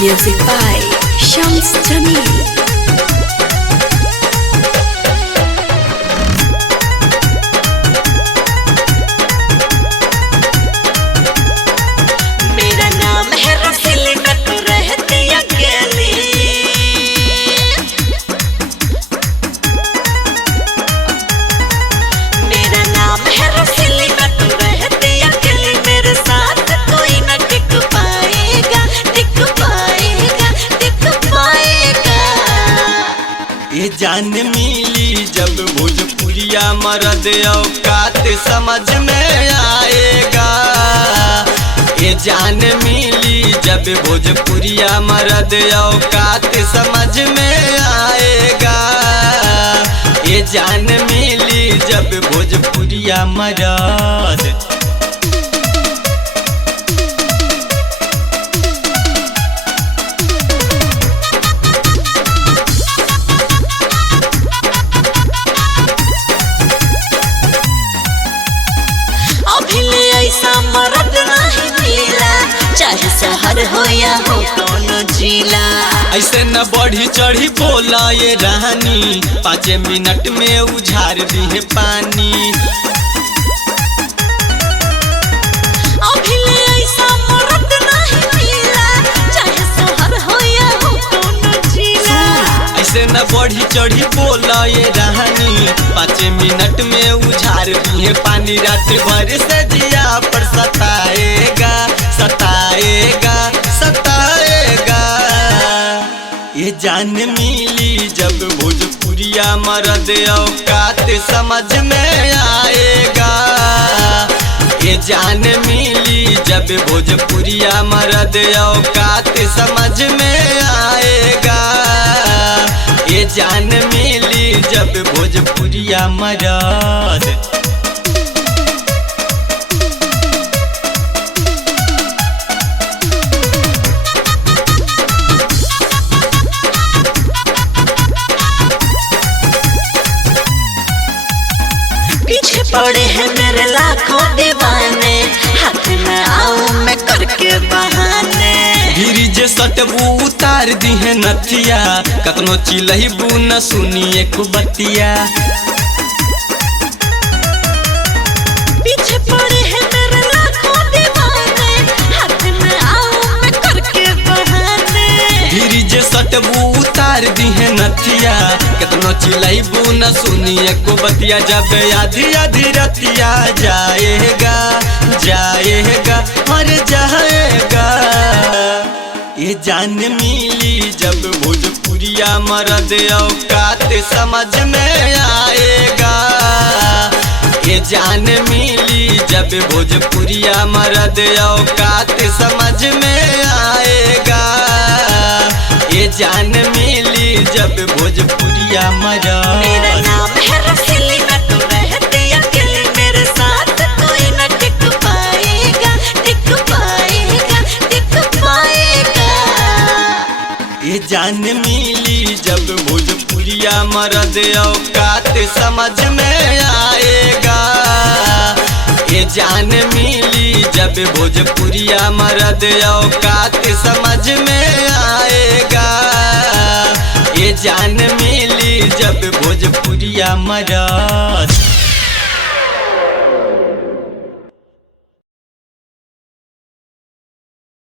Music by Shams Jamil. ये जान मिली जब भोजपुरिया मर्द औकात समझ में आएगा। ये जान मिली जब भोजपुरिया मर्द औकात समझ में आएगा। ये जान मिली जब भोजपुरिया मर्द मर्द नहीं मिला, चाहे शहर हो या हो कोनो जिला। ऐसे न बढ़ी चढ़ी बोला ये रानी, 5 मिनट में उझार दी है पानी। अभी ऐसा मर्द नहीं मिला, चाहे शहर हो या हो कोनो जिला। ऐसे न बढ़ी चढ़ी बोला ये रानी, 5 मिनट में उझार दी है पानी। रात भर से जिया पर सताएगा सताएगा सताएगा। ये जान मिली जब भोजपुरिया मर्द औकात समझ में आएगा। ये जान मिली जब भोजपुरिया मर्द औकात समझ में आएगा। ये जान मिली जब भोजपुरिया मर्द पीछे पड़े हैं मेरे लाखों दीवाने, हाथ में आऊं मैं करके बहाने। गिरिजे सटबू उतार दी है नथिया, कतनो चिलहिबू न सुनिए कुबतिया। पीछे पड़े हैं मेरे लाखों दीवाने, हाथ में आऊं मैं करके बहाने। गिरिजे सटबू उतार दी है नथिया, कतनो चिलहिबू न सुनिए कुबतिया। जब आधी आधी रतिया जाएगा जाएगा मर जाएगा। ये जान मिली जब भोजपुरिया मर्द औकात समझ में आएगा। ये जान मिली जब भोजपुरिया मर्द औकात समझ में आएगा। ये जान मिली जब भोजपुरिया मर्द। मेरा नाम है रसीली, मैं तो रहती अकेली, मेरे साथ कोई न टिक पाएगा टिक पाएगा टिक पाएगा। ये जान मिली जब भोजपुरिया मर्द औकात समझ में आएगा। ये जान मिली जब भोजपुरिया मर्द औकात समझ में आएगा। ये जान मिली जब भोजपुरिया मर्द।